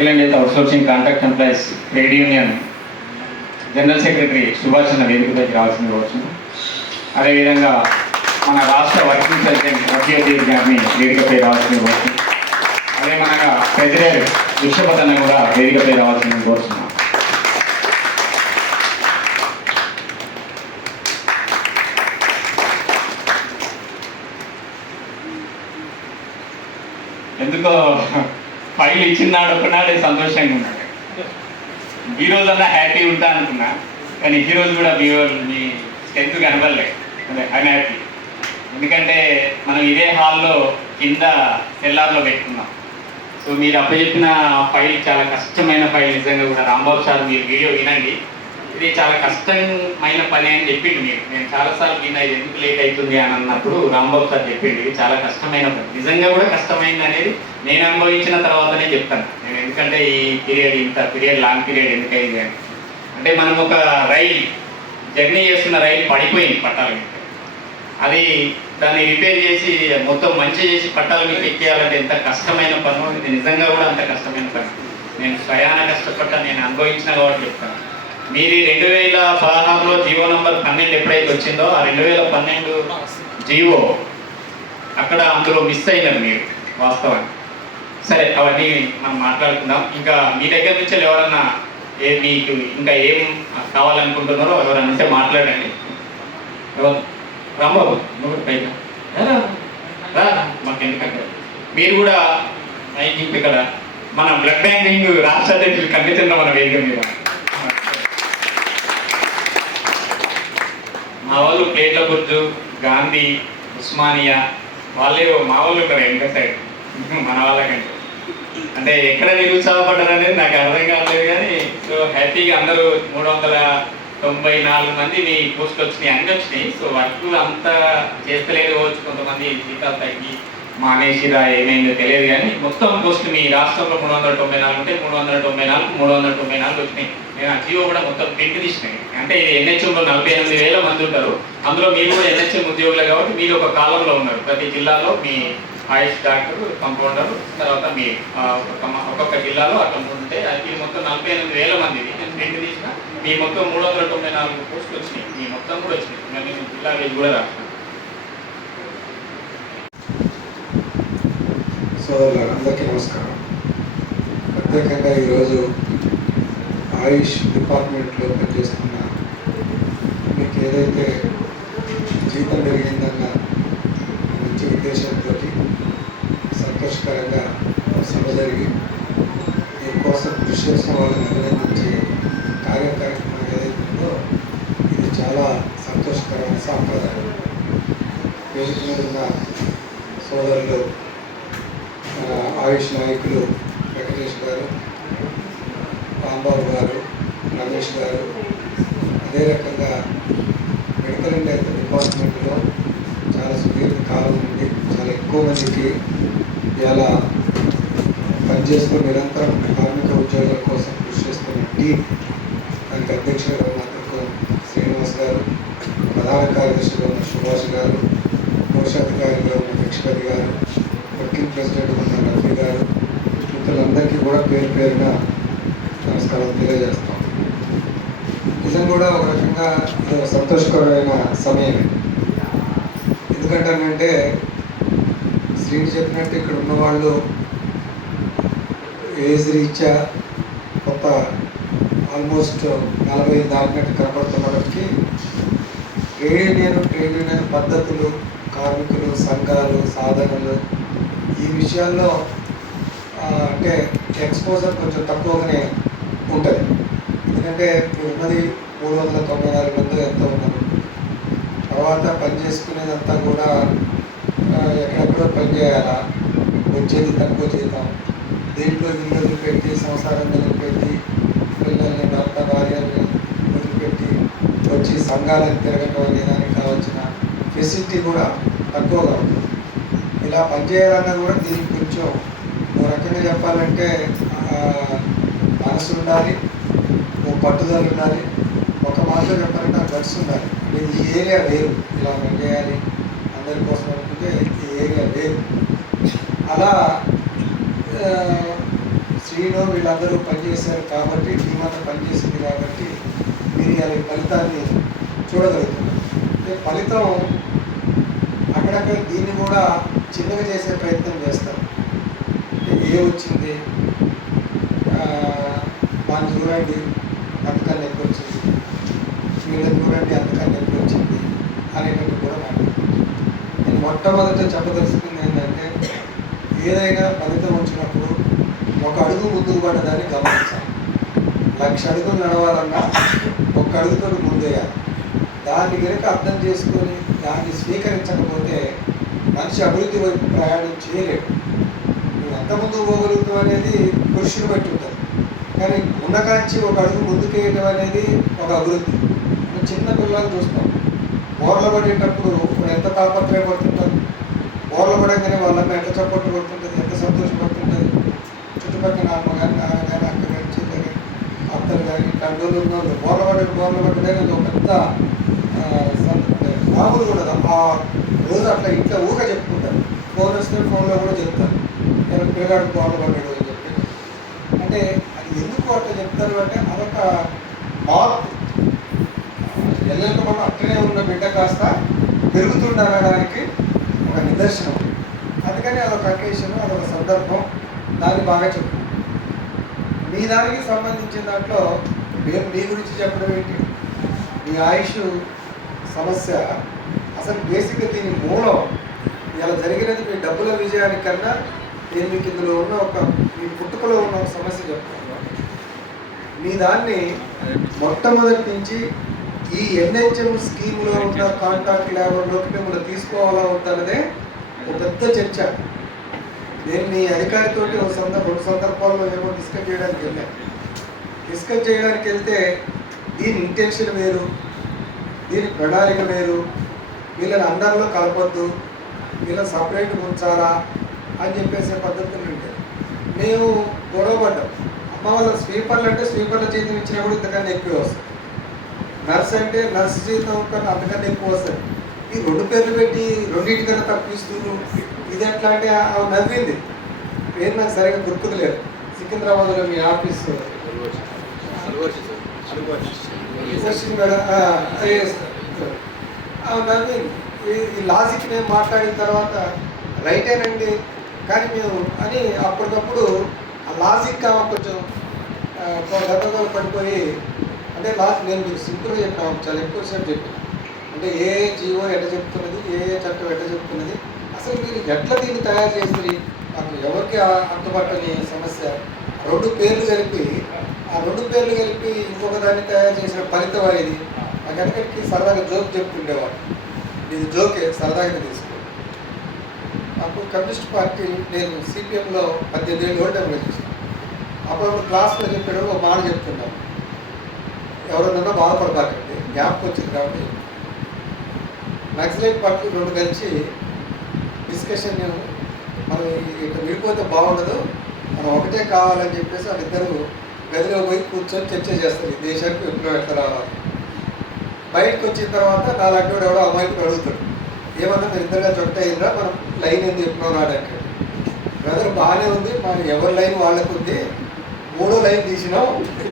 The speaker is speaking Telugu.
Settle and outsourcing contract employees trade union general secretary Subhash అన్న వేదికపైకి రావాల్సింది కోరుతున్నాం. అదేవిధంగా మన రాష్ట్ర వర్కింగ్ ప్రెసిడెంట్ రఫీయుద్దీన్ గారిని వేదికపై రావాల్సింది కోరుతున్నాం. అదే మన ప్రెసిడెంట్ విశ్వపత్ అన్న కూడా వేదికపై రావాల్సింది కోరుతున్నాం. ఎందుకో ఫైల్ ఇచ్చినాడు ఒకనాడే సంతోషంగా ఉన్నాడు. ఈ రోజన్నా హ్యాపీ ఉంటా అనుకున్నా, కానీ ఈ రోజు కూడా మీ స్ట్రెంత్ కనబడలేదు. అదే అన్హ్యాపీ. ఎందుకంటే మనం ఇదే హాల్లో కింద సెల్లార్లో పెట్టుకున్నాం. సో మీరు అప్పచెప్పిన ఫైల్ చాలా కష్టమైన ఫైల్. నిజంగా కూడా రాంబాబు సార్ మీరు వీడియో వినండి, ఇది చాలా కష్టమైన పని అని చెప్పిండు. నేను చాలాసార్లు విన్నా ఇది ఎందుకు లేట్ అవుతుంది అని అన్నప్పుడు రాంబాబు సార్ చెప్పిండు ఇది చాలా కష్టమైన పని. నిజంగా కూడా కష్టమైంది అనేది నేను అనుభవించిన తర్వాతనే చెప్తాను నేను. ఎందుకంటే ఈ పీరియడ్ ఇంత పీరియడ్ లాంగ్ పీరియడ్ ఎందుకైంది అని అంటే, మనం ఒక రైలు జర్నీ చేస్తున్న రైలు పడిపోయింది పట్టాల మీద. అది దాన్ని రిపేర్ చేసి మొత్తం మంచి చేసి పట్టాల మీద ఎక్కేయాలంటే ఎంత కష్టమైన పని. ఇది నిజంగా కూడా అంత కష్టమైన పని. నేను స్వయాన కష్టపడ్డా, నేను అనుభవించిన కాబట్టి చెప్తాను. మీరు 2016లో జీవో నంబర్ 12 ఎప్పుడైతే వచ్చిందో ఆ 2012 జీవో అక్కడ అందులో మిస్ అయినారు మీరు వాస్తవాన్ని. సరే, అవన్నీ మనం మాట్లాడుకుందాం. ఇంకా మీ దగ్గర నుంచి ఎవరన్నా మీకు ఇంకా ఏం కావాలనుకుంటున్నారో ఎవరన్నా ఉంటే మాట్లాడండి. ఎవరు రాంబాబు నువ్వు పైగా రా, మాకు ఎందుకంటే మీరు కూడా ఇక్కడ మన బ్లడ్ బ్యాంకింగ్ రాష్ట్ర అధ్యక్షులు కనిపిస్తున్న మన వేదిక మీద మా వాళ్ళు ప్లేట్ల గుర్జు, గాంధీ, ఉస్మానియా వాళ్ళే మా వాళ్ళు ఉంటారు వెనక సైడ్ మన వాళ్ళకంటే. అంటే ఎక్కడ నిరుత్సాహపడ్డారు అనేది నాకు అర్థం కాలేదు. కానీ సో హ్యాపీగా అందరూ 394 మంది మీ పోస్టులు వచ్చినాయి, అన్నీ వచ్చినాయి. సో వర్క్ అంతా చేస్తలేదు కావచ్చు, కొంతమంది జీతాలు తగ్గి మానేసిరా ఏమైందో తెలియదు. కానీ మొత్తం పోస్టులు మీ రాష్ట్రంలో 394 ఉంటే 394 వచ్చినాయి. నేను ఆ జీవో కూడా మొత్తం ప్రింట్ తీసినాయి. అంటే ఇది ఎన్హెచ్ఎంలో 48,000 మంది ఉంటారు. అందులో మీరు కూడా ఎన్హెచ్ఎం ఉద్యోగులే కాబట్టి మీరు ఒక కాలంలో ఉన్నారు. ప్రతి జిల్లాలో మీ ఆయుష్ డాక్టర్, కంపౌండర్, తర్వాత మీ ఒక్కొక్క జిల్లాలో అట్లా ఉంటే అది మొత్తం 48,000 మంది. నేను ప్రింట్ తీసిన మీ మొత్తం 394 పోస్టులు వచ్చినాయి. మీ మొత్తం కూడా వచ్చినాయి. నేను జిల్లా వేసి కూడా రాస్తాను. సోదరులందరికీ నమస్కారం. ప్రత్యేకంగా ఈరోజు ఆయుష్ డిపార్ట్మెంట్లో పనిచేస్తున్న మీకు ఏదైతే జీతం పెరిగిందన్న మంచి ఉద్దేశంతో సంతోషకరంగా సభ జరిగి దీనికోసం కృషి చేసిన వాళ్ళని అభినందించే కార్యక్రమం ఏదైతే ఉందో ఇది చాలా సంతోషకరమైన సాంప్రదాయం. వేదిక మీద ఉన్న సోదరులు ఆయుష్ నాయకులు వెంకటేష్ గారు, రాంబాబు గారు, రమేష్ గారు, అదే రకంగా మెడికల్ అండ్ హెల్త్ డిపార్ట్మెంట్లో చాలా సుదీర్ఘ కాలం నుండి చాలా ఎక్కువ మందికి ఇలా పనిచేస్తూ నిరంతరం కార్మిక ఉద్యోగాల కోసం కృషి చేస్తున్న టీం, దానికి అధ్యక్షులుగా ఉన్న శ్రీనివాస్ గారు, ప్రధాన కార్యదర్శిగా ఉన్న సుభాష్ గారు, కోశాధికారిగా ఉన్న లక్ష్మణ్ గారు, వర్కింగ్ ప్రెసిడెంట్ ఉన్న రఫీ గారు, మిత్రులందరికీ కూడా పేరు పేరున నమస్కారం తెలియజేస్తాం. నిజం కూడా ఒక రకంగా సంతోషకరమైన సమయమే. ఎందుకంటే శ్రీని చెప్పినట్టు ఇక్కడ ఉన్నవాళ్ళు ఏజ్ రీత్యా కొత్త ఆల్మోస్ట్ 40 దాటినట్టు కనపడుతున్నప్పటికీ ట్రేడ్ యూనియన్ పద్ధతులు, కార్మికులు, సంఘాలు, సాధనలు ఈ విషయాల్లో అంటే ఎక్స్పోజర్ కొంచెం తక్కువగానే ఉంటుంది. ఎందుకంటే ఇప్పుడు ఉన్నది 394 మంది ఎంతో ఉన్నారు. తర్వాత పని చేసుకునేదంతా కూడా ఎక్కడెక్కడో పని చేయాలా, వచ్చేది తక్కువ జీతం, దీంట్లో ఇల్లు వదిలిపెట్టి, సంసారాన్ని వదిలిపెట్టి, పిల్లల్ని, భర్త, భార్యల్ని వదిలిపెట్టి వచ్చి సంఘాలను తిరగటం అనే దానికి కావాల్సిన ఫెసిలిటీ కూడా తక్కువగా ఉంటుంది. ఇలా పనిచేయాలన్నా కూడా దీనికి కొంచెం ఓ రకంగా చెప్పాలంటే మనసు ఉండాలి, ఓ పట్టుదల ఉండాలి, ఒక మాటలో చెప్పాలంటే గట్స్ ఉండాలి. ఈ ఏరియా వేరు, ఇలా పనిచేయాలి అందరి కోసం అనుకుంటే ఈ ఏరియా వేరు. అలా శ్రీను వీళ్ళందరూ పనిచేశారు కాబట్టి టీం అంతా పనిచేసింది కాబట్టి మీరు ఇలా ఈ ఫలితాన్ని చూడగలుగుతున్నారు. అంటే ఫలితం అక్కడక్కడ దీన్ని కూడా చిన్నగా చేసే ప్రయత్నం చేస్తారు. అంటే ఏ వచ్చింది దాన్ని చూడండి అంతకన్నా ఎక్కువ వచ్చింది, వీళ్ళని చూడండి అంతకన్నా ఎక్కువ వచ్చింది అనేటువంటి కూడా మాట్లాడుతుంది. నేను మొట్టమొదట చెప్పదలుచుకుంది ఏంటంటే ఏదైనా ఫలితం వచ్చినప్పుడు ఒక అడుగు ముందుకు పడ్డదాన్ని గమనించాలి. 1,00,000 అడుగులు నడవాలన్నా ఒక్క అడుగుతో ముందేయాలి. దాన్ని కనుక అర్థం చేసుకొని దాన్ని స్వీకరించకపోతే మనిషి అభివృద్ధి వైపు ప్రయాణం చేయలేడు. నువ్వు ఎంత ముందుకు పోగలుగుతావు అనేది పురుషుని బట్టి ఉంటుంది, కానీ ఉన్న కాంచి ఒక అడుగు ముందుకేయడం అనేది ఒక అభివృద్ధి. మనం చిన్న పిల్లలు చూస్తాం, బోర్ల పడేటప్పుడు ఎంత తాపత్రయపడుతుంటారు. బోర్ల పడంగానే వాళ్ళమ్మ ఎంత చప్పట్లు పడుతుంటుంది, ఎంత సంతోషపడుతుంటుంది. చుట్టుపక్కల అమ్మ కానీ నాన్న కానీ అక్క కానీ చెల్లె కానీ అత్తలు కానీ ఇట్లా డోళ్ళు ఉన్న వాళ్ళు బోర్ల పడ్డదని ఒక పెద్ద మామూలు కూడా ఆ రోజు అట్లా ఇంట్లో ఊగా చెప్పుకుంటారు. ఫోన్ వస్తే ఫోన్లో కూడా చెప్తారు, నేను పిల్లగాడు బోర్ల పడ్డాడు అని చెప్పి. అంటే అది ఎందుకు అట్లా చెప్తారు అంటే అదొక మార్పు. ఎల్లెందుకు మనం అట్లనే ఉన్న బిడ్డ కాస్త పెరుగుతుండడానికి ఒక నిదర్శనం. అందుకని అదొక అకేషన్, అదొక సందర్భం, దాన్ని బాగా చెప్పు. మీ దానికి సంబంధించిన దాంట్లో మేము మీ గురించి చెప్పడం ఏంటి, మీ ఆయుష్ సమస్య అసలు బేసిక్గా దీని మూలం ఇలా జరిగినది మీ డబ్బుల విజయానికన్నా నేను మీకు ఇందులో ఉన్న మీ పుట్టుకలో ఉన్న ఒక సమస్య చెప్తున్నాను. మీ దాన్ని మొట్టమొదటి నుంచి ఈ ఎన్హెచ్ఎం స్కీమ్లో ఉన్న కాంట్రాక్ట్ లేబర్లోకి మిమ్మల్ని తీసుకోవాలా ఉందన్నదే ఒక పెద్ద చర్చ. నేను మీ అధికారితో ఒక 2 సందర్భాల్లో ఏమో డిస్కస్ చేయడానికి వెళ్ళాను. డిస్కస్ చేయడానికి వెళ్తే దీని ఇంటెన్షన్ వేరు, దీని ప్రణాళిక వేరు, వీళ్ళని అందరిలో కలపొద్దు, వీళ్ళని సపరేట్ ఉంచాలా అని చెప్పేసే పద్ధతులు ఉంటాయి. మేము గొడవపడ్డాం. అమ్మ వాళ్ళ స్వీపర్లు అంటే స్వీపర్ల జీతం ఇచ్చినా కూడా ఇంతకన్నా ఎక్కువ వస్తుంది. నర్స్ అంటే నర్స్ జీతం కన్నా అంతకన్నా ఎక్కువ వస్తుంది. ఈ 2 పేర్లు పెట్టి రెండింటికన్నా తప్పిస్తున్నారు. ఇది ఎట్లా అంటే నవ్వింది. పేరు నాకు సరిగ్గా గుర్తుకులేదు. సికింద్రాబాద్లో మీ ఆఫీసు నవ్వింది. ఈ లాజిక్ నేను మాట్లాడిన తర్వాత రైటేనండి కానీ మేము అని అప్పటికప్పుడు ఆ లాజిక్ కొంచెం గతంలో పడిపోయి, అంటే లాస్ట్ నేను మీకు సింపుల్గా చెప్పాను, చాలా ఎక్కువసేపు చెప్పాను. అంటే ఏ జీవో ఎట్లా చెప్తున్నది, ఏ చట్టం ఎట్లా చెప్తున్నది, అసలు మీరు ఎట్లా దీన్ని తయారు చేస్తుంది, నాకు ఎవరికి అంతుపట్టని సమస్య. 2 పేర్లు కలిపి ఇంకొక దాన్ని తయారు చేసిన ఫలితం అనేది. నాకు వెనకటికి సరదాగా జోక్ చెప్తుండేవాడు. ఇది జోకే, సరదాగా తీసుకో. అప్పుడు కమ్యూనిస్ట్ పార్టీ నేను సిపిఎంలో 18 ఏళ్ళు ఓటు చేశాను. అప్పుడు క్లాస్లో చెప్పాడు, ఒక మాట చెప్తున్నాను, ఎవరన్నా బాధపడబాకండి, జ్ఞాపకం వచ్చింది కాబట్టి. నక్సలైట్ పార్టీ 2 కలిసి డిస్కషన్, మనం ఇట్లా విడిపోతే బాగుండదు, మనం ఒకటే కావాలని చెప్పేసి వాళ్ళిద్దరూ గదిలో పోయి కూర్చొని చర్చ చేస్తారు, ఈ దేశానికి విప్లవం ఎట్లా రావాలి. బయటకు వచ్చిన తర్వాత నా లాంటి ఎవడో అమ్మాయికి అడుగుతాడు, ఏమన్నా మీరు ఇద్దరుగా చొట్ట అయిందా, మనం లైన్ ఏంది విప్లవం రావడానికి. బ్రదర్ బాగానే ఉంది, మన ఎవరి లైన్ వాళ్ళకు ఉంది, 3వ లైన్ తీసినాం.